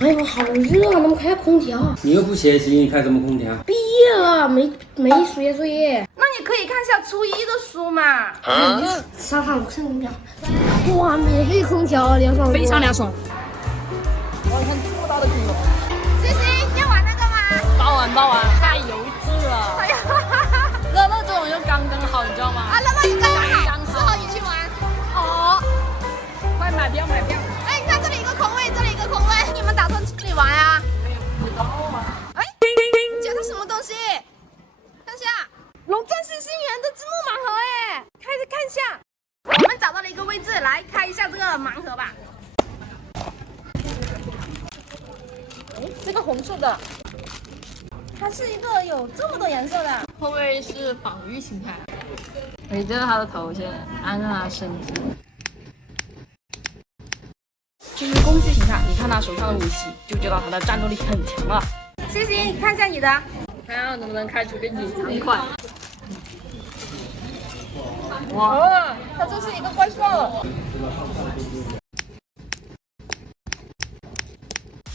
哎呦，好热啊！能不能开下空调？你又不学习，你开什么空调？毕业了，没写作业。那你可以看一下初一的书嘛。沙发不是空调。哇，免费空调，凉爽，非常凉爽。哇，你看这么大的恐龙。星星，要玩那个吗？包完，太油质了。哎呀，乐乐这种就刚刚好，你知道吗？啊，乐乐你刚刚好，适合你去玩。哦，快买票买票！哎，你看这里一个空位，这里一个空位，你们打算去这里玩呀？不知道啊。哎，你捡到什么东西？看一下，龙战士星源的字幕盲盒，哎，看一下。我们找到了一个位置，来开一下这个盲盒吧。哎，这个红色的，它是一个有这么多颜色的。会不会是防御形态？你这是他的头先，按照他的身体。这是攻击形态，你看他手上的武器，就知道他的战斗力很强了。星星，看一下你的。看看能不能开出个隐藏款。哇，哦，它这是一个怪兽。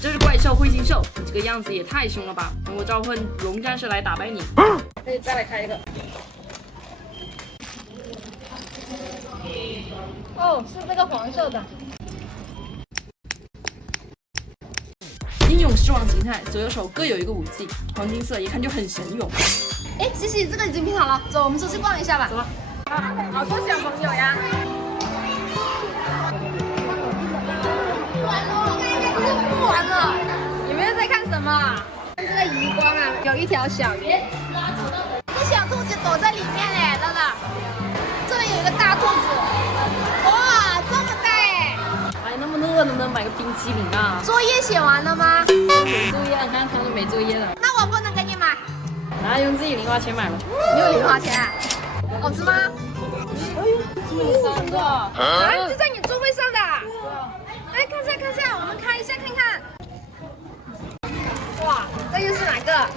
这是怪兽灰心兽，你这个样子也太凶了吧！等我召唤龙战士来打败你。可以再来开一个。哦，是这个黄色的。英勇狮王形态，左右手各有一个武器，黄金色，一看就很神勇。哎，西西，这个已经拼好了，走，我们出去逛一下吧。走吧。好多小朋友呀。不玩了，你们又在看什么？看这个余光啊，有一条小鱼，这小兔子躲在里面哎，乐乐。这里有一个大兔子，哇，这么大哎！哎，那么热，能不能买个冰淇淋啊？作业写完了吗？没作业，看他都没作业了。那我不能给你买，然后用自己零花钱买了。你有零花钱啊？好吃吗？哎呦，这么三个啊！就在你座位上的。哎，看一下，我们开一下看看。哇，这又是哪个？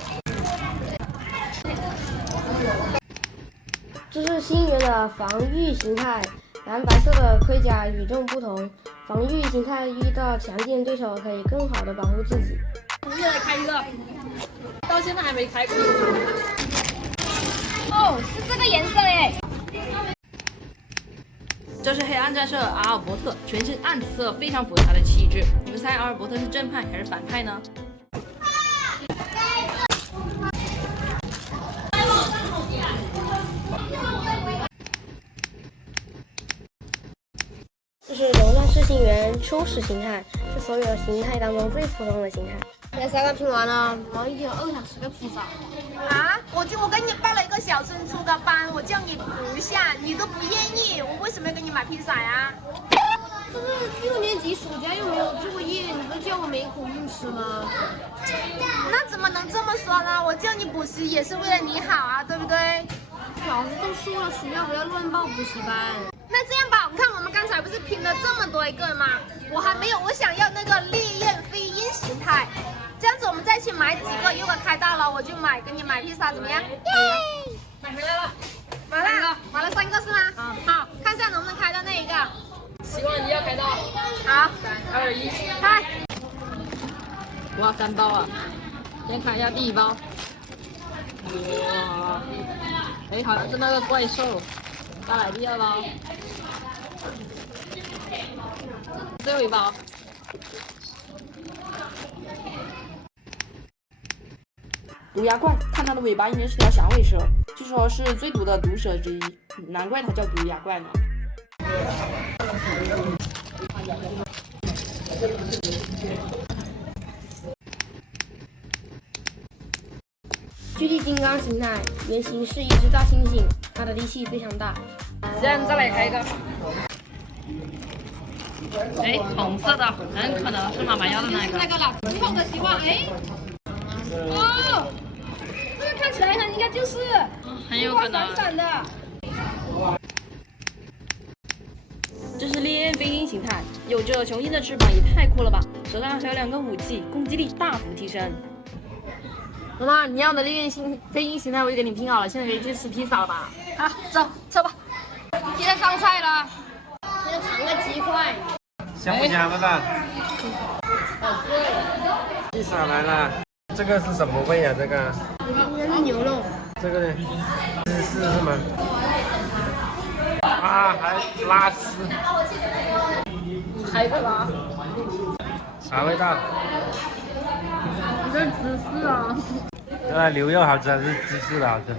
这是星源的防御形态，蓝白色的盔甲与众不同。防御形态遇到强劲对手可以更好的保护自己。我们再来开一个，到现在还没开过。哦，是这个颜色哎。这是黑暗战士阿尔伯特，全身暗紫色，非常符合他的气质。你们猜阿尔伯特是正派还是反派呢？这是龙战士星源初始形态，是所有形态当中最普通的形态。这3个拼完了，我已经有2小时的披萨。啊，我给你报了一个小升初的班，我叫你读一下，你都不愿意，我为什么要给你买披萨呀？这是6年级暑假又没有作业，你不叫我没苦硬吃吗？那怎么能这么说呢？我叫你补习也是为了你好啊，对不对？老师都说了，学校不要乱报补习班。那这样吧，我看我们刚才不是拼了这么多一个吗？我还没有，我想要那个烈焰飞鹰形态。这样子我们再去买几个，如果开到了我就给你买披萨，怎么样？耶！买回来了，买了3个是吗？好，看一下能不能开到那一个。希望你要开到。好3、2、1，开！哇，3包啊！先看一下第一包。哇，哎，好像是那个怪兽。再来第2包，最后一包。毒牙怪，看它的尾巴应该是条响尾蛇，据说是最毒的毒蛇之一，难怪它叫毒牙怪呢。巨力金刚形态，原型是一只大猩猩，它的力气非常大。现在再来开一个。哎，红色的，很可能是妈妈要的那个。那个了，最后的希望，哎。哦，这个看起来应该就是很有可能。闪闪的。这是烈焰飞鹰形态，有着雄鹰的翅膀，也太酷了吧！手上还有2个武器，攻击力大幅提升。妈妈，你要的烈焰飞鹰形态我就给你拼好了，现在可以去吃披萨了吧？好，走，撤吧。现在上菜了，先尝个鸡块。香不香，爸爸？好贵。披萨来了，这个是什么味啊？这个？应该是牛肉。这个呢？芝士是吗？啊，还拉丝。还在拉？啥味道？这芝士啊。牛肉好吃还是芝士的好吃？